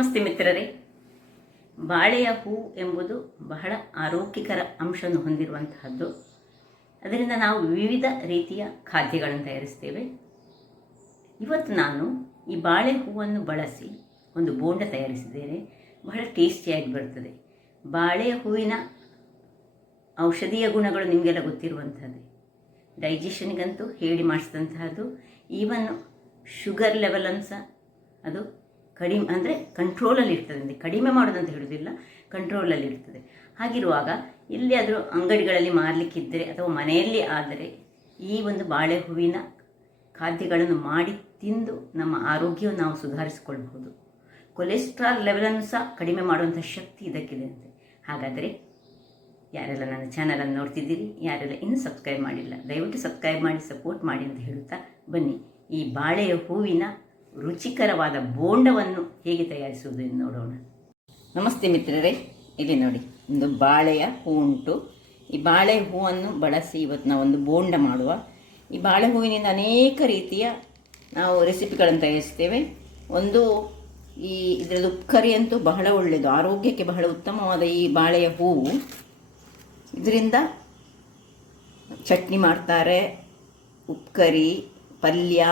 ನಮಸ್ತೆ ಮಿತ್ರರೇ. ಬಾಳೆಯ ಹೂ ಎಂಬುದು ಬಹಳ ಆರೋಗ್ಯಕರ ಅಂಶವನ್ನು ಹೊಂದಿರುವಂತಹದ್ದು. ಅದರಿಂದ ನಾವು ವಿವಿಧ ರೀತಿಯ ಖಾದ್ಯಗಳನ್ನು ತಯಾರಿಸ್ತೇವೆ. ಇವತ್ತು ನಾನು ಈ ಬಾಳೆ ಹೂವನ್ನು ಬಳಸಿ ಒಂದು ಬೋಂಡ ತಯಾರಿಸಿದ್ದೇನೆ. ಬಹಳ ಟೇಸ್ಟಿಯಾಗಿ ಬರ್ತದೆ. ಬಾಳೆಯ ಹೂವಿನ ಔಷಧೀಯ ಗುಣಗಳು ನಿಮಗೆಲ್ಲ ಗೊತ್ತಿರುವಂಥದ್ದು. ಡೈಜೆಷನ್ಗಂತೂ ಹೇಳಿ ಮಾಡಿಸಿದಂತಹದ್ದು. ಈವನ್ ಶುಗರ್ ಲೆವೆಲನ್ನು ಸಹ ಅದು ಕಡಿಮೆ ಅಂದರೆ ಕಂಟ್ರೋಲಲ್ಲಿ ಇರ್ತದೆ. ಕಡಿಮೆ ಮಾಡೋದಂತ ಹೇಳೋದಿಲ್ಲ, ಕಂಟ್ರೋಲಲ್ಲಿ ಇರ್ತದೆ. ಹಾಗಿರುವಾಗ ಎಲ್ಲಿಯಾದರೂ ಅಂಗಡಿಗಳಲ್ಲಿ ಮಾರಲಿಕ್ಕಿದ್ದರೆ ಅಥವಾ ಮನೆಯಲ್ಲಿ ಆದರೆ ಈ ಒಂದು ಬಾಳೆ ಹೂವಿನ ಖಾದ್ಯಗಳನ್ನು ಮಾಡಿ ತಿಂದು ನಮ್ಮ ಆರೋಗ್ಯವನ್ನು ನಾವು ಸುಧಾರಿಸಿಕೊಳ್ಬಹುದು. ಕೊಲೆಸ್ಟ್ರಾಲ್ ಲೆವೆಲನ್ನು ಸಹ ಕಡಿಮೆ ಮಾಡುವಂಥ ಶಕ್ತಿ ಇದಕ್ಕಿದೆ ಅಂತೆ. ಹಾಗಾದರೆ ಯಾರೆಲ್ಲ ನನ್ನ ಚಾನಲನ್ನು ನೋಡ್ತಿದ್ದೀರಿ, ಯಾರೆಲ್ಲ ಇನ್ನೂ ಸಬ್ಸ್ಕ್ರೈಬ್ ಮಾಡಿಲ್ಲ, ದಯವಿಟ್ಟು ಸಬ್ಸ್ಕ್ರೈಬ್ ಮಾಡಿ ಸಪೋರ್ಟ್ ಮಾಡಿ ಅಂತ ಹೇಳುತ್ತಾ ಬನ್ನಿ ಈ ಬಾಳೆಯ ಹೂವಿನ ರುಚಿಕರವಾದ ಬೋಂಡವನ್ನು ಹೇಗೆ ತಯಾರಿಸುವುದು ಎಂದು ನೋಡೋಣ. ನಮಸ್ತೆ ಮಿತ್ರರೇ, ಇಲ್ಲಿ ನೋಡಿ ಒಂದು ಬಾಳೆಯ ಹೂ ಉಂಟು. ಈ ಬಾಳೆ ಹೂವನ್ನು ಬಳಸಿ ಇವತ್ತು ನಾವು ಒಂದು ಬೋಂಡ ಮಾಡುವ. ಈ ಬಾಳೆ ಹೂವಿನಿಂದ ಅನೇಕ ರೀತಿಯ ನಾವು ರೆಸಿಪಿಗಳನ್ನು ತಯಾರಿಸ್ತೇವೆ. ಒಂದು ಇದರದ್ದು ಉಪ್ಕರಿ ಅಂತೂ ಬಹಳ ಒಳ್ಳೆಯದು, ಆರೋಗ್ಯಕ್ಕೆ ಬಹಳ ಉತ್ತಮವಾದ ಈ ಬಾಳೆಯ ಹೂವು. ಇದರಿಂದ ಚಟ್ನಿ ಮಾಡ್ತಾರೆ, ಉಪ್ಕರಿ, ಪಲ್ಯ,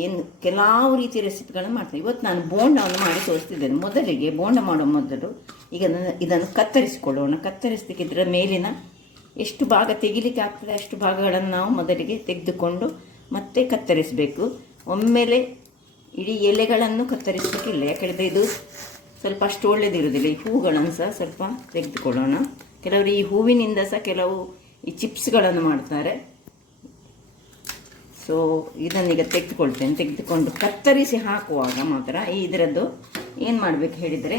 ಏನು ಕೆಲವು ರೀತಿಯ ರೆಸಿಪಿಗಳನ್ನು ಮಾಡ್ತಾರೆ. ಇವತ್ತು ನಾನು ಬೋಂಡವನ್ನು ಮಾಡಿ ತೋರಿಸ್ತಿದ್ದೇನೆ. ಮೊದಲಿಗೆ ಬೋಂಡ ಮಾಡುವ ಮೊದಲು ಈಗ ಇದನ್ನು ಕತ್ತರಿಸಿಕೊಳ್ಳೋಣ. ಕತ್ತರಿಸಲಿಕ್ಕೆ ಇದರ ಮೇಲಿನ ಎಷ್ಟು ಭಾಗ ತೆಗಿಲಿಕ್ಕೆ ಆಗ್ತದೆ ಅಷ್ಟು ಭಾಗಗಳನ್ನು ನಾವು ಮೊದಲಿಗೆ ತೆಗೆದುಕೊಂಡು ಮತ್ತೆ ಕತ್ತರಿಸಬೇಕು. ಒಮ್ಮೆಲೆ ಇಡೀ ಎಲೆಗಳನ್ನು ಕತ್ತರಿಸಲಿಕ್ಕಿಲ್ಲ, ಯಾಕಂದರೆ ಇದು ಸ್ವಲ್ಪ ಅಷ್ಟು ಒಳ್ಳೆಯದಿರುವುದಿಲ್ಲ. ಈ ಹೂಗಳನ್ನು ಸಹ ಸ್ವಲ್ಪ ತೆಗೆದುಕೊಳ್ಳೋಣ. ಕೆಲವರು ಈ ಹೂವಿನಿಂದ ಸಹ ಕೆಲವು ಈ ಚಿಪ್ಸ್ಗಳನ್ನು ಮಾಡ್ತಾರೆ. ಸೊ ಇದನ್ನೀಗ ತೆಗೆದುಕೊಳ್ತೇನೆ. ತೆಗೆದುಕೊಂಡು ಕತ್ತರಿಸಿ ಹಾಕುವಾಗ ಮಾತ್ರ ಇದರದ್ದು ಏನು ಮಾಡಬೇಕು ಹೇಳಿದರೆ,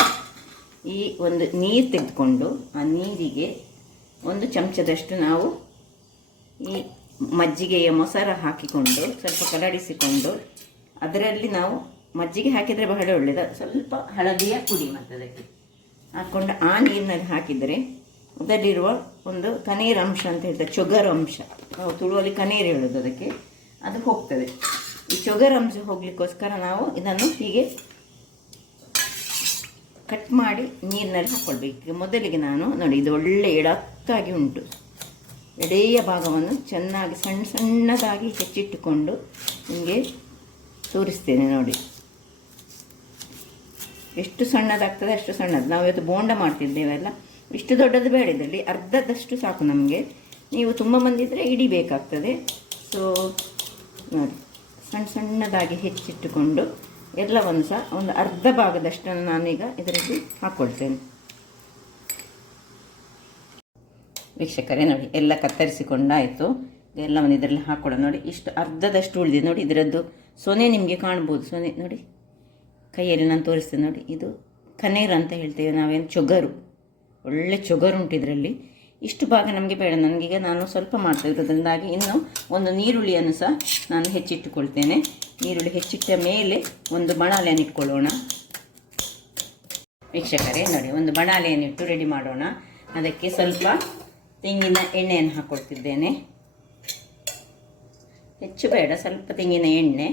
ಈ ಒಂದು ನೀರು ತೆಗೆದುಕೊಂಡು ಆ ನೀರಿಗೆ ಒಂದು ಚಮಚದಷ್ಟು ನಾವು ಈ ಮಜ್ಜಿಗೆಯ ಮೊಸರು ಹಾಕಿಕೊಂಡು ಸ್ವಲ್ಪ ಕಲಡಿಸಿಕೊಂಡು ಅದರಲ್ಲಿ ನಾವು ಮಜ್ಜಿಗೆ ಹಾಕಿದರೆ ಬಹಳ ಒಳ್ಳೆಯದು. ಸ್ವಲ್ಪ ಹಳದಿಯ ಪುಡಿ ಮತ್ತು ಅದಕ್ಕೆ ಹಾಕ್ಕೊಂಡು ಆ ನೀರಿನಲ್ಲಿ ಹಾಕಿದರೆ ಅದರಲ್ಲಿರುವ ಒಂದು ಕನೇರು ಅಂಶ ಅಂತ ಹೇಳ್ತಾರೆ, ಚೊಗರು ಅಂಶ, ನಾವು ತುಳುವಲ್ಲಿ ಕನೇರು ಹೇಳೋದು, ಅದಕ್ಕೆ ಅದು ಹೋಗ್ತದೆ. ಈ ಚೊಗರು ಅಂಶ ಹೋಗ್ಲಿಕ್ಕೋಸ್ಕರ ನಾವು ಇದನ್ನು ಹೀಗೆ ಕಟ್ ಮಾಡಿ ನೀರಿನಲ್ಲಿ ಹಾಕ್ಕೊಳ್ಬೇಕು. ಮೊದಲಿಗೆ ನಾನು ನೋಡಿ, ಇದು ಒಳ್ಳೆ ಎಡಕ್ಕಾಗಿ ಉಂಟು. ಎಡೆಯ ಭಾಗವನ್ನು ಚೆನ್ನಾಗಿ ಸಣ್ಣ ಸಣ್ಣದಾಗಿ ಹೆಚ್ಚಿಟ್ಟುಕೊಂಡು ನಿಮಗೆ ತೋರಿಸ್ತೇನೆ ನೋಡಿ. ಎಷ್ಟು ಸಣ್ಣದಾಗ್ತದೆ ಅಷ್ಟು ಸಣ್ಣದು. ನಾವು ಇವತ್ತು ಬೋಂಡ ಮಾಡ್ತಿದ್ದೇವೆಲ್ಲ, ಇಷ್ಟು ದೊಡ್ಡದು ಬೇಡ, ಇದರಲ್ಲಿ ಅರ್ಧದಷ್ಟು ಸಾಕು ನಮಗೆ. ನೀವು ತುಂಬ ಮಂದಿ ಇದ್ದರೆ ಇಡೀ ಬೇಕಾಗ್ತದೆ. ಸೊ ನೋಡಿ, ಸಣ್ಣ ಸಣ್ಣದಾಗಿ ಹೆಚ್ಚಿಟ್ಟುಕೊಂಡು ಎಲ್ಲವನ್ನು ಸಹ ಒಂದು ಅರ್ಧ ಭಾಗದಷ್ಟನ್ನು ನಾನೀಗ ಇದರಲ್ಲಿ ಹಾಕ್ಕೊಳ್ತೇನೆ. ವೀಕ್ಷಕರೇ ನೋಡಿ, ಎಲ್ಲ ಕತ್ತರಿಸಿಕೊಂಡಾಯಿತು. ಎಲ್ಲವನ್ನು ಇದರಲ್ಲಿ ಹಾಕ್ಕೊಳ್ಳೋಣ. ನೋಡಿ, ಇಷ್ಟು ಅರ್ಧದಷ್ಟು ಉಳಿದಿದೆ ನೋಡಿ. ಇದರದ್ದು ಸೊನೆ ನಿಮಗೆ ಕಾಣ್ಬೋದು. ಸೊನೆ ನೋಡಿ, ಕೈಯಲ್ಲಿ ನಾನು ತೋರಿಸ್ತೇನೆ ನೋಡಿ. ಇದು ಕನೇರು ಅಂತ ಹೇಳ್ತೇವೆ ನಾವೇನು, ಚೊಗರು, ಒಳ್ಳೆ ಚೊಗರು ಉಂಟು ಇದರಲ್ಲಿ. ಇಷ್ಟು ಭಾಗ ನಮಗೆ ಬೇಡ, ನನಗೀಗ ನಾನು ಸ್ವಲ್ಪ ಮಾಡ್ತಾ ಇರೋದ್ರಿಂದಾಗಿ ಇನ್ನು ಒಂದು ನೀರುಳ್ಳಿಯನ್ನು ಸಹ ನಾನು ಹೆಚ್ಚಿಟ್ಟುಕೊಳ್ತೇನೆ. ನೀರುಳ್ಳಿ ಹೆಚ್ಚಿಟ್ಟ ಮೇಲೆ ಒಂದು ಬಣಾಲೆಯನ್ನು ಇಟ್ಕೊಳ್ಳೋಣ. ವೀಕ್ಷಕರೇ ನೋಡಿ, ಒಂದು ಬಣಾಲೆಯನ್ನು ಇಟ್ಟು ರೆಡಿ ಮಾಡೋಣ. ಅದಕ್ಕೆ ಸ್ವಲ್ಪ ತೆಂಗಿನ ಎಣ್ಣೆಯನ್ನು ಹಾಕ್ಕೊಳ್ತಿದ್ದೇನೆ. ಹೆಚ್ಚು ಬೇಡ, ಸ್ವಲ್ಪ ತೆಂಗಿನ ಎಣ್ಣೆ.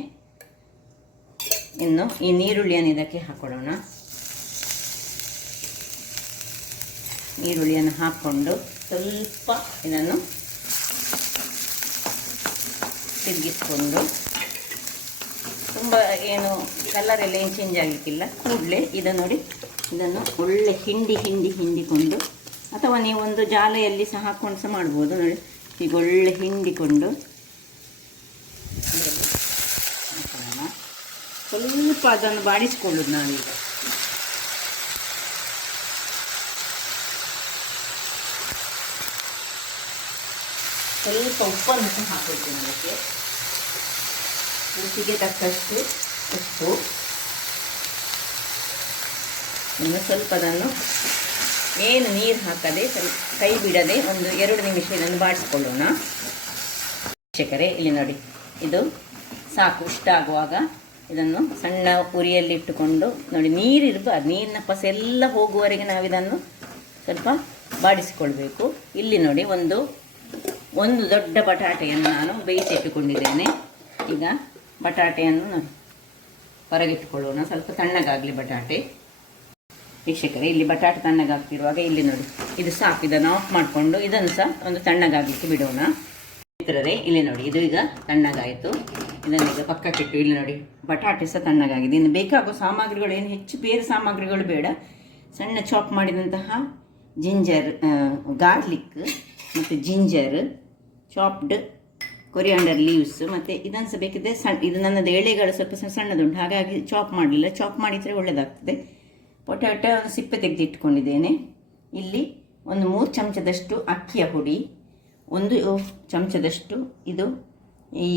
ಇನ್ನು ಈ ನೀರುಳ್ಳಿಯನ್ನು ಇದಕ್ಕೆ ಹಾಕ್ಕೊಳ್ಳೋಣ. ಈರುಳ್ಳಿಯನ್ನು ಹಾಕ್ಕೊಂಡು ಸ್ವಲ್ಪ ಇದನ್ನು ತಿರುಗಿಸ್ಕೊಂಡು, ತುಂಬ ಏನು ಕಲರ್ ಎಲ್ಲ ಏನು ಚೇಂಜ್ ಆಗಲಿಕ್ಕಿಲ್ಲ. ಕೂಡಲೇ ಇದನ್ನು ನೋಡಿ, ಇದನ್ನು ಒಳ್ಳೆ ಹಿಂಡಿಕೊಂಡು, ಅಥವಾ ನೀವು ಒಂದು ಜಾಲೆಯಲ್ಲಿ ಸಹ ಹಾಕ್ಕೊಂಡು ಸಹ ಮಾಡ್ಬೋದು. ನೋಡಿ, ಈಗ ಒಳ್ಳೆ ಹಿಂಡಿಕೊಂಡು ಸ್ವಲ್ಪ ಅದನ್ನು ಬಾಡಿಸ್ಕೊಳ್ಳೋದು ನಾವೀಗ. ಸ್ವಲ್ಪ ಉಪ್ಪನ್ನು ಸಹ ಹಾಕೊಳ್ತೇನೆ ಅದಕ್ಕೆ, ರುಚಿಗೆ ತಕ್ಕಷ್ಟು ಉಪ್ಪು. ಇನ್ನು ಸ್ವಲ್ಪ ಅದನ್ನು ಏನು ನೀರು ಹಾಕದೆ ಸ್ವಲ್ಪ ಕೈ ಬಿಡದೆ ಒಂದು 2 ನಿಮಿಷ ಇದನ್ನು ಬಾಡಿಸ್ಕೊಳ್ಳೋಣ. ವೀಕ್ಷಕರೇ ಇಲ್ಲಿ ನೋಡಿ, ಇದು ಸಾಕು. ಇಷ್ಟ ಆಗುವಾಗ ಇದನ್ನು ಸಣ್ಣ ಉರಿಯಲ್ಲಿ ಇಟ್ಟುಕೊಂಡು ನೋಡಿ, ನೀರಿರಬಾರ್ದು, ನೀರಿನ ಪಸ ಎಲ್ಲ ಹೋಗುವವರೆಗೆ ನಾವು ಇದನ್ನು ಸ್ವಲ್ಪ ಬಾಡಿಸಿಕೊಳ್ಬೇಕು. ಇಲ್ಲಿ ನೋಡಿ, ಒಂದು ದೊಡ್ಡ ಬಟಾಟೆಯನ್ನು ನಾನು ಬೇಯಿಸಿಟ್ಟುಕೊಂಡಿದ್ದೇನೆ. ಈಗ ಬಟಾಟೆಯನ್ನು ಹೊರಗಿಟ್ಟುಕೊಳ್ಳೋಣ, ಸ್ವಲ್ಪ ತಣ್ಣಗಾಗಲಿ ಬಟಾಟೆ. ವೀಕ್ಷಕರೇ, ಇಲ್ಲಿ ಬಟಾಟೆ ತಣ್ಣಗಾಗ್ತಿರುವಾಗ ಇಲ್ಲಿ ನೋಡಿ, ಇದು ಸಾಕು. ಇದನ್ನು ಆಫ್ ಮಾಡಿಕೊಂಡು ಇದನ್ನು ಸಹ ಒಂದು ತಣ್ಣಗಾಗಲಿಕ್ಕೆ ಬಿಡೋಣ. ಮಿತ್ರರೇ, ಇಲ್ಲಿ ನೋಡಿ, ಇದು ಈಗ ತಣ್ಣಗಾಯಿತು. ಇದನ್ನು ಈಗ ಪಕ್ಕಕ್ಕಿಟ್ಟು ಇಲ್ಲಿ ನೋಡಿ, ಬಟಾಟೆ ಸಹ ತಣ್ಣಗಾಗಿದೆ. ಇನ್ನು ಬೇಕಾಗುವ ಸಾಮಗ್ರಿಗಳು ಏನು ಹೆಚ್ಚು ಬೇರೆ ಸಾಮಗ್ರಿಗಳು ಬೇಡ. ಸಣ್ಣ ಚಾಪ್ ಮಾಡಿದಂತಹ ಜಿಂಜರ್, ಗಾರ್ಲಿಕ್ ಮತ್ತು ಜಿಂಜರ್, ಚಾಪ್ಡ್ ಕೊರಿಯಾಂಡರ್ ಲೀವ್ಸ್, ಮತ್ತು ಇದನ್ನು ಸಹ ಬೇಕಿದ್ದರೆ ಇದು ನನ್ನದು ಎಳೆಗಳು ಸ್ವಲ್ಪ ಸಣ್ಣದುಂಟು, ಹಾಗಾಗಿ ಚಾಪ್ ಮಾಡಲಿಲ್ಲ. ಚಾಪ್ ಮಾಡಿದರೆ ಒಳ್ಳೆಯದಾಗ್ತದೆ. ಪೊಟ್ಯಾಟೊ ಸಿಪ್ಪೆ ತೆಗೆದು ಇಟ್ಕೊಂಡಿದ್ದೇನೆ. ಇಲ್ಲಿ ಒಂದು 3 ಚಮಚದಷ್ಟು ಅಕ್ಕಿಯ ಪುಡಿ, 1 ಚಮಚದಷ್ಟು ಇದು ಈ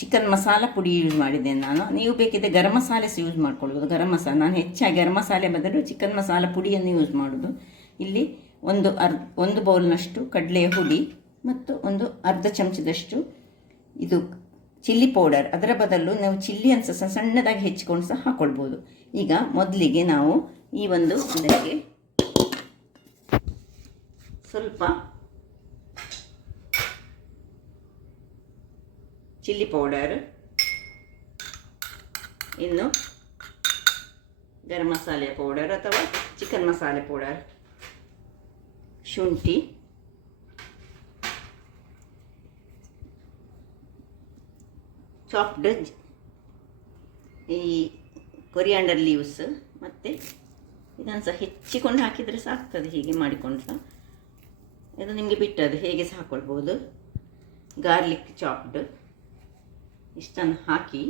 ಚಿಕನ್ ಮಸಾಲ ಪುಡಿ ಯೂಸ್ ಮಾಡಿದ್ದೇನೆ ನಾನು. ನೀವು ಬೇಕಿದ್ದರೆ ಗರಂ ಮಸಾಲೆ ಸಹ ಯೂಸ್ ಮಾಡ್ಕೊಳ್ಬೋದು. ಗರಂ ಮಸಾಲೆ ನಾನು ಹೆಚ್ಚಾಗಿ ಗರಂ ಮಸಾಲೆ ಬದಲು ಚಿಕನ್ ಮಸಾಲ ಪುಡಿಯನ್ನು ಯೂಸ್ ಮಾಡೋದು. ಇಲ್ಲಿ ಒಂದು ಬೌಲ್ನಷ್ಟು ಕಡಲೆಯ ಹುಡಿ ಮತ್ತು ಒಂದು ಅರ್ಧ ಚಮಚದಷ್ಟು ಇದು ಚಿಲ್ಲಿ ಪೌಡರ್. ಅದರ ಬದಲು ನಾವು ಚಿಲ್ಲಿ ಅಂತ ಸಣ್ಣದಾಗಿ ಹೆಚ್ಚಿಕೊಂಡು ಸಹ ಹಾಕ್ಕೊಳ್ಬೋದು. ಈಗ ಮೊದಲಿಗೆ ನಾವು ಈ ಒಂದು ಇದಕ್ಕೆ ಸ್ವಲ್ಪ ಚಿಲ್ಲಿ ಪೌಡರ್, ಇನ್ನು ಗರಂ ಮಸಾಲೆ ಪೌಡರ್ ಅಥವಾ ಚಿಕನ್ ಮಸಾಲೆ ಪೌಡರ್, ಶುಂಠಿ, ಚಾಪ್ಡ್ ಈ ಕೊರಿಯಾಂಡರ್ ಲೀವ್ಸ್, ಮತ್ತು ಇದನ್ನು ಸಹ ಹೆಚ್ಚಿಕೊಂಡು ಹಾಕಿದರೆ ಸಾಕ್ತದೆ. ಹೀಗೆ ಮಾಡಿಕೊಂಡು ಸಹ ಇದು ನಿಮಗೆ ಬಿಟ್ಟದ್ದು, ಹೇಗೆ ಸಹ ಹಾಕ್ಕೊಳ್ಬೋದು. ಗಾರ್ಲಿಕ್ ಚಾಪ್ಡ್ ಇಷ್ಟನ್ನು ಹಾಕಿ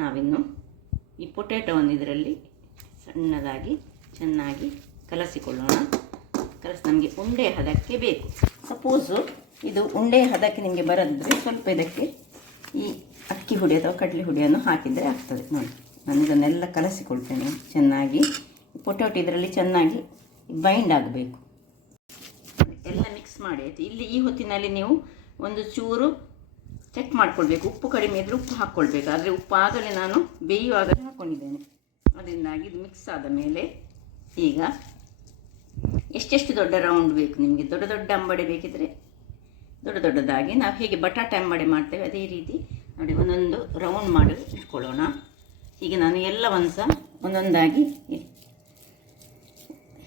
ನಾವಿನ್ನು ಈ ಪೊಟ್ಯಾಟೊವನ್ನು ಇದರಲ್ಲಿ ಸಣ್ಣದಾಗಿ ಚೆನ್ನಾಗಿ ಕಲಸಿಕೊಳ್ಳೋಣ. ನಮಗೆ ಉಂಡೆ ಹದಕ್ಕೆ ಬೇಕು. ಸಪೋಸು ಇದು ಉಂಡೆ ಹದಕ್ಕೆ ನಿಮಗೆ ಬರದಿದ್ದರೆ ಸ್ವಲ್ಪ ಇದಕ್ಕೆ ಈ ಅಕ್ಕಿ ಹುಡಿ ಅಥವಾ ಕಡಲೆ ಹುಡಿಯನ್ನು ಹಾಕಿದರೆ ಆಗ್ತದೆ. ನೋಡಿ, ನಾನು ಇದನ್ನೆಲ್ಲ ಕಲಸಿಕೊಳ್ತೇನೆ ಚೆನ್ನಾಗಿ. ಪೊಟ್ಯಾಟೊ ಇದರಲ್ಲಿ ಚೆನ್ನಾಗಿ ಬೈಂಡ್ ಆಗಬೇಕು. ಎಲ್ಲ ಮಿಕ್ಸ್ ಮಾಡಿ ಆಯಿತು. ಇಲ್ಲಿ ಈ ಹೊತ್ತಿನಲ್ಲಿ ನೀವು ಒಂದು ಚೂರು ಚೆಕ್ ಮಾಡ್ಕೊಳ್ಬೇಕು. ಉಪ್ಪು ಕಡಿಮೆ ಇದ್ದರೆ ಉಪ್ಪು ಹಾಕ್ಕೊಳ್ಬೇಕು. ಆದರೆ ಉಪ್ಪು ಆಗಲೇ ನಾನು ಬೇಯುವಾಗಲೇ ಹಾಕ್ಕೊಂಡಿದ್ದೇನೆ. ಅದರಿಂದಾಗಿ ಇದು ಮಿಕ್ಸ್ ಆದ ಮೇಲೆ ಈಗ ಎಷ್ಟೆಷ್ಟು ದೊಡ್ಡ ರೌಂಡ್ ಬೇಕು ನಿಮಗೆ, ದೊಡ್ಡ ಅಂಬಡೆ ಬೇಕಿದ್ದರೆ ದೊಡ್ಡದಾಗಿ ನಾವು ಹೇಗೆ ಬಟಾಟೆ ಅಂಬಡೆ ಮಾಡ್ತೇವೆ ಅದೇ ರೀತಿ ನೋಡಿ ಒಂದೊಂದು ರೌಂಡ್ ಮಾಡಿ ಇಟ್ಕೊಳ್ಳೋಣ. ಹೀಗೆ ನಾನು ಎಲ್ಲವನ್ನು ಸಹ ಒಂದೊಂದಾಗಿ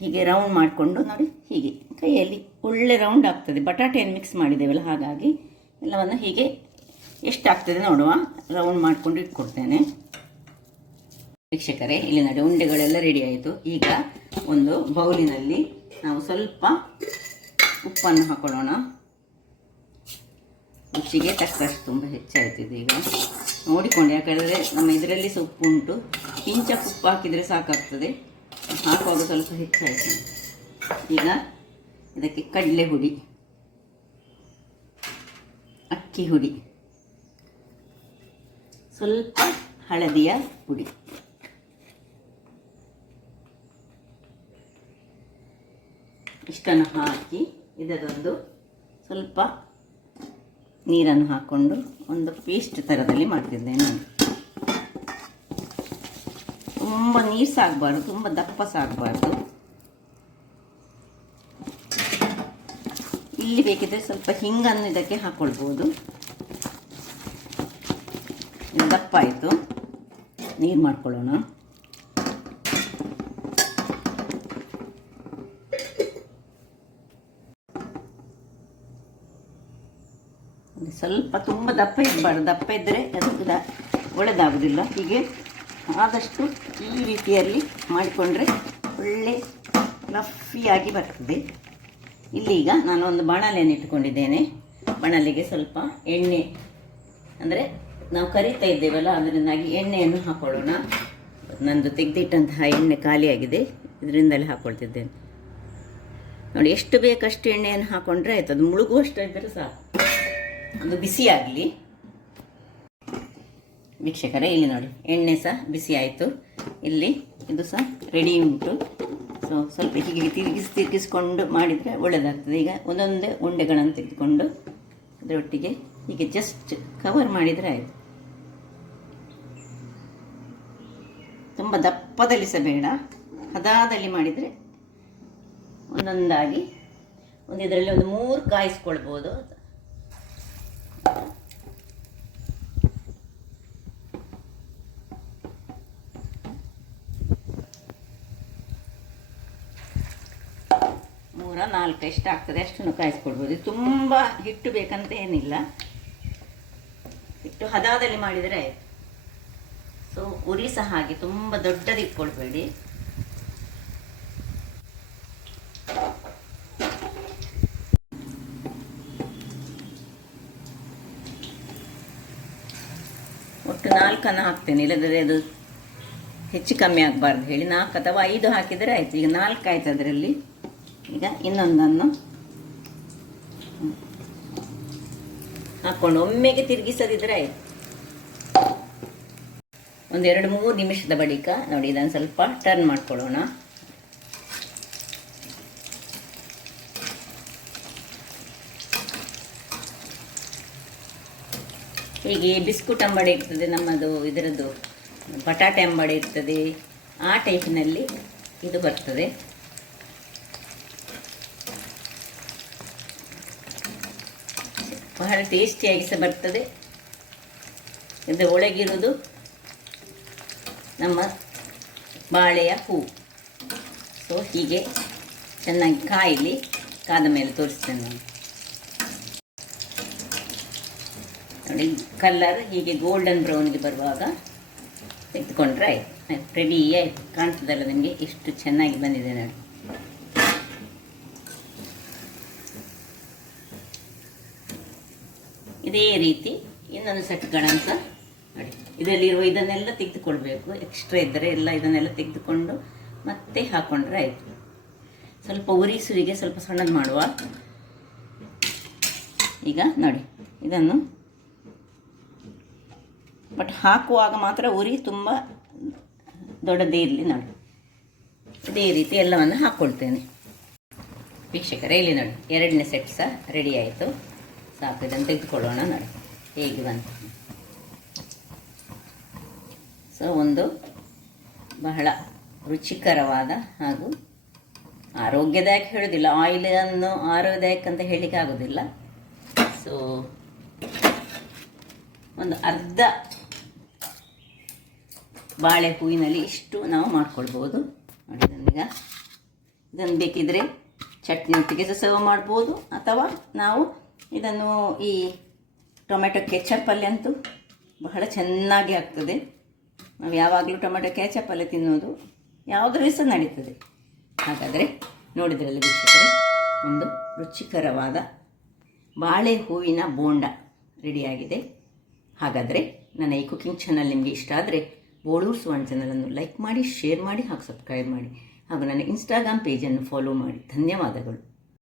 ಹೀಗೆ ರೌಂಡ್ ಮಾಡಿಕೊಂಡು ನೋಡಿ, ಹೀಗೆ ಕೈಯಲ್ಲಿ ಒಳ್ಳೆ ರೌಂಡ್ ಆಗ್ತದೆ. ಬಟಾಟೆಯನ್ನು ಮಿಕ್ಸ್ ಮಾಡಿದ್ದೇವಲ್ಲ, ಹಾಗಾಗಿ ಎಲ್ಲವನ್ನು ಹೀಗೆ ಎಷ್ಟಾಗ್ತದೆ ನೋಡುವ ರೌಂಡ್ ಮಾಡಿಕೊಂಡು ಇಟ್ಕೊಡ್ತೇನೆ. ವೀಕ್ಷಕರೇ, ಇಲ್ಲಿ ನೋಡಿ ಉಂಡೆಗಳೆಲ್ಲ ರೆಡಿ ಆಯಿತು. ಈಗ ಒಂದು ಬೌಲಿನಲ್ಲಿ ನಾವು ಸ್ವಲ್ಪ ಉಪ್ಪನ್ನು ಹಾಕೊಳ್ಳೋಣ. ರುಚಿಗೆ ತಕ್ಕಷ್ಟು, ತುಂಬ ಹೆಚ್ಚಾಗ್ತಿದೆ ಈಗ ನೋಡಿಕೊಂಡು. ಯಾಕಂದರೆ ನಮ್ಮ ಇದರಲ್ಲಿ ಸಹ ಉಪ್ಪು ಉಂಟು. ಪಿಂಚ ಉಪ್ಪು ಹಾಕಿದರೆ ಸಾಕಾಗ್ತದೆ. ಹಾಕುವಾಗ ಸ್ವಲ್ಪ ಹೆಚ್ಚಾಯಿತು. ಈಗ ಇದಕ್ಕೆ ಕಡಲೆ ಹುಡಿ, ಅಕ್ಕಿ ಹುಡಿ, ಸ್ವಲ್ಪ ಹಳದಿಯ ಹುಡಿ, ಇಷ್ಟನ್ನು ಹಾಕಿ ಇದರೊಂದು ಸ್ವಲ್ಪ ನೀರನ್ನು ಹಾಕ್ಕೊಂಡು ಒಂದು ಪೇಸ್ಟ್ ಥರದಲ್ಲಿ ಮಾಡ್ತಿದ್ದೇನೆ. ತುಂಬ ನೀರು ಸಾಗಬಾರ್ದು, ತುಂಬ ದಪ್ಪ ಸಾಗಬಾರ್ದು. ಇಲ್ಲಿ ಬೇಕಿದ್ರೆ ಸ್ವಲ್ಪ ಹಿಂಗನ್ನು ಇದಕ್ಕೆ ಹಾಕ್ಕೊಳ್ಬೋದು. ಇದು ದಪ್ಪ ಆಯಿತು. ನೀರು ಮಾಡ್ಕೊಳ್ಳೋಣ. ಸ್ವಲ್ಪ ತುಂಬ ದಪ್ಪ ಇರಬಾರ್ದು. ದಪ್ಪ ಇದ್ದರೆ ಅದು ಒಳ್ಳೆಯದಾಗೋದಿಲ್ಲ. ಹೀಗೆ ಆದಷ್ಟು ಈ ರೀತಿಯಲ್ಲಿ ಮಾಡಿಕೊಂಡ್ರೆ ಒಳ್ಳೆ ಫ್ಲಫಿಯಾಗಿ ಬರ್ತದೆ. ಇಲ್ಲೀಗ ನಾನು ಒಂದು ಬಾಣಲೆಯನ್ನು ಇಟ್ಟುಕೊಂಡಿದ್ದೇನೆ. ಬಾಣಲೆಗೆ ಸ್ವಲ್ಪ ಎಣ್ಣೆ, ಅಂದರೆ ನಾವು ಕರಿತಾ ಇದ್ದೇವಲ್ಲ ಅದರಿಂದಾಗಿ ಎಣ್ಣೆಯನ್ನು ಹಾಕ್ಕೊಳ್ಳೋಣ. ನಂದು ತೆಗೆದಿಟ್ಟಂತಹ ಎಣ್ಣೆ ಖಾಲಿಯಾಗಿದೆ, ಇದರಿಂದಲೇ ಹಾಕ್ಕೊಳ್ತಿದ್ದೇನೆ. ನೋಡಿ, ಎಷ್ಟು ಬೇಕಷ್ಟು ಎಣ್ಣೆಯನ್ನು ಹಾಕ್ಕೊಂಡ್ರೆ ಆಯಿತು. ಅದು ಮುಳುಗುವಷ್ಟು ಇದ್ದರೆ ಸಾಕು. ಒಂದು ಬಿಸಿಯಾಗಲಿ. ವೀಕ್ಷಕರೇ, ಇಲ್ಲಿ ನೋಡಿ ಎಣ್ಣೆ ಸಹ ಬಿಸಿ ಆಯಿತು. ಇಲ್ಲಿ ಇದು ಸಹ ರೆಡಿ ಉಂಟು. ಸೊ ಸ್ವಲ್ಪ ಹೀಗೆ ತಿರುಗಿಸ್ಕೊಂಡು ಮಾಡಿದರೆ ಒಳ್ಳೆಯದಾಗ್ತದೆ. ಈಗ ಒಂದೊಂದೇ ಉಂಡೆಗಳನ್ನು ತೆಗೆದುಕೊಂಡು ಅದರೊಟ್ಟಿಗೆ ಹೀಗೆ ಜಸ್ಟ್ ಕವರ್ ಮಾಡಿದರೆ ಆಯಿತು. ತುಂಬ ದಪ್ಪದಲ್ಲಿ ಸಹ ಬೇಡ, ಹದದಲ್ಲಿ ಮಾಡಿದರೆ ಒಂದೊಂದಾಗಿ ಇದರಲ್ಲಿ ಒಂದು 3 ಕಾಯಿಸ್ಕೊಳ್ಬೋದು. 104 ಎಷ್ಟು ಆಗ್ತದೆ ಅಷ್ಟನ್ನು ಕಾಯಿಸ್ಕೊಡ್ಬೋದು. ತುಂಬ ಹಿಟ್ಟು ಬೇಕಂತ ಏನಿಲ್ಲ, ಹಿಟ್ಟು ಹದದಲ್ಲಿ ಮಾಡಿದರೆ ಆಯಿತು. ಸೊ ಉರಿ ಸಹ ಹಾಗೆ ತುಂಬ ದೊಡ್ಡದು ಇಟ್ಕೊಳ್ಬೇಡಿ. ಒಟ್ಟು 4 ಹಾಕ್ತೇನೆ, ಇಲ್ಲದ್ರೆ ಅದು ಹೆಚ್ಚು ಕಮ್ಮಿ ಆಗಬಾರ್ದು ಹೇಳಿ 4 ಅಥವಾ 5 ಹಾಕಿದರೆ ಆಯಿತು. ಈಗ 4 ಆಯ್ತು ಅದರಲ್ಲಿ. ಈಗ ಇನ್ನೊಂದನ್ನು ಹಾಕ್ಕೊಂಡು ಒಮ್ಮೆಗೆ ತಿರುಗಿಸದಿದ್ರೆ ಆಯಿತು. ಒಂದು 2-3 ನಿಮಿಷದ ಬಳಿಕ ನೋಡಿ ಇದನ್ನು ಸ್ವಲ್ಪ ಟರ್ನ್ ಮಾಡ್ಕೊಳ್ಳೋಣ. ಹೀಗೆ ಬಿಸ್ಕುಟ್ ಅಂಬಡೆ ಇರ್ತದೆ ನಮ್ಮದು, ಇದರದ್ದು ಬಟಾಟೆ ಅಂಬಡೆ ಇರ್ತದೆ, ಆ ಟೈಪಿನಲ್ಲಿ ಇದು ಬರ್ತದೆ. ಬಹಳ ಟೇಸ್ಟಿಯಾಗಿ ಸಹ ಬರ್ತದೆ. ಇದು ಒಳಗಿರುವುದು ನಮ್ಮ ಬಾಳೆಯ ಹೂವು. ಸೊ ಹೀಗೆ ಚೆನ್ನಾಗಿ ಕಾಯಲಿ, ಕಾದ ಮೇಲೆ ತೋರಿಸ್ತೇನೆ ನಾನು. ನೋಡಿ ಕಲರ್ ಹೀಗೆ ಗೋಲ್ಡನ್ ಬ್ರೌನ್ಗೆ ಬರುವಾಗ ತೆಗೆದುಕೊಂಡ್ರೆ ಆಯ್ತು, ರೆಡಿ ಆಯಿತು. ಕಾಣ್ತದಲ್ಲ ನಿಮಗೆ ಎಷ್ಟು ಚೆನ್ನಾಗಿ ಬಂದಿದೆ ನೋಡಿ. ಇದೇ ರೀತಿ ಇನ್ನೊಂದು ಸೆಟ್ಗಳನ್ನು ಸಹ ನೋಡಿ, ಇದರಲ್ಲಿರುವ ಇದನ್ನೆಲ್ಲ ತೆಗೆದುಕೊಳ್ಬೇಕು. ಎಕ್ಸ್ಟ್ರಾ ಇದ್ದರೆ ಎಲ್ಲ ಇದನ್ನೆಲ್ಲ ತೆಗೆದುಕೊಂಡು ಮತ್ತೆ ಹಾಕ್ಕೊಂಡ್ರೆ ಆಯಿತು. ಸ್ವಲ್ಪ ಉರಿಸುವಿಗೆ ಸ್ವಲ್ಪ ಸಣ್ಣದು ಮಾಡುವ. ಈಗ ನೋಡಿ ಇದನ್ನು ಬಟ್ ಹಾಕುವಾಗ ಮಾತ್ರ ಉರಿ ತುಂಬ ದೊಡ್ಡದೇ ಇರಲಿ ನೋಡಿ. ಇದೇ ರೀತಿ ಎಲ್ಲವನ್ನು ಹಾಕ್ಕೊಳ್ತೇನೆ. ವೀಕ್ಷಕರೇ ಇಲ್ಲಿ ನೋಡಿ 2ನೇ ಸೆಟ್ ಸಹ ರೆಡಿ ಆಯಿತು. ಸಾಕು, ಇದನ್ನು ತೆಗೆದುಕೊಳ್ಳೋಣ ನೋಡಿ ಹೇಗೆ ಬಂತು. ಸೊ ಒಂದು ಬಹಳ ರುಚಿಕರವಾದ ಹಾಗೂ ಆರೋಗ್ಯದಾಯಕ ಹೇಳೋದಿಲ್ಲ, ಆಯಿಲನ್ನು ಆರೋಗ್ಯದಾಯಕ ಅಂತ ಹೇಳಲಿಕ್ಕೆ ಆಗೋದಿಲ್ಲ. ಸೊ ಒಂದು ಅರ್ಧ ಬಾಳೆ ಹೂವಿನಲ್ಲಿ ಇಷ್ಟು ನಾವು ಮಾಡ್ಕೊಳ್ಬೋದು ನೋಡಿ. ನನಗೆ ಇದನ್ನು ಬೇಕಿದ್ದರೆ ಚಟ್ನಿಯೊಟ್ಟಿಗೆ ಸಹ ಸರ್ವ್ ಮಾಡ್ಬೋದು, ಅಥವಾ ನಾವು ಇದನ್ನು ಈ ಟೊಮೆಟೊ ಕೆಚಪ್ಪಲ್ಲಿ ಅಂತೂ ಬಹಳ ಚೆನ್ನಾಗಿ ಆಗ್ತದೆ. ನಾವು ಯಾವಾಗಲೂ ಟೊಮೆಟೊ ಕೆಚಪ್ಪಲ್ಲೇ ತಿನ್ನೋದು, ಯಾವುದರಲ್ಲಿ ಸಹ ನಡೀತದೆ. ಹಾಗಾದರೆ ನೋಡಿದ್ರಲ್ಲಿ ವೀಕ್ಷಕರೇ, ಒಂದು ರುಚಿಕರವಾದ ಬಾಳೆ ಹೂವಿನ ಬೋಂಡ ರೆಡಿಯಾಗಿದೆ. ಹಾಗಾದರೆ ನನ್ನ ಈ ಕುಕಿಂಗ್ ಚಾನಲ್ ನಿಮಗೆ ಇಷ್ಟ ಆದರೆ ಬೋಳೂರು ಸುವರ್ಣ ಚಾನಲನ್ನು ಲೈಕ್ ಮಾಡಿ, ಶೇರ್ ಮಾಡಿ ಹಾಗೂ ಸಬ್ಸ್ಕ್ರೈಬ್ ಮಾಡಿ, ಹಾಗೂ ನನ್ನ ಇನ್ಸ್ಟಾಗ್ರಾಮ್ ಪೇಜನ್ನು ಫಾಲೋ ಮಾಡಿ. ಧನ್ಯವಾದಗಳು.